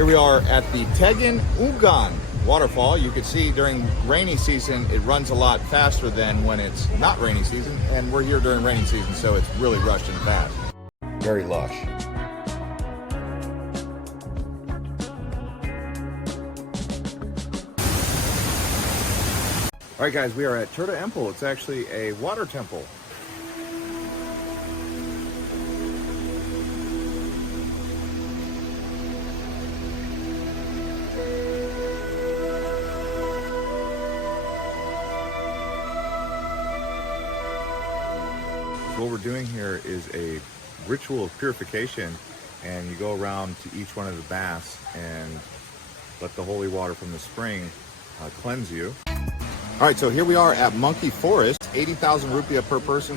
Here we are at the Tegan Ugan waterfall. You can see during rainy season, it runs a lot faster than when it's not rainy season. And we're here during rainy season, so it's really rushed and fast. Very lush. All right, guys, we are at Turta Empul. It's actually a water temple. What we're doing here is a ritual of purification, and you go around to each one of the baths and let the holy water from the spring cleanse you. All right, so here we are at Monkey Forest, 80,000 rupiah per person.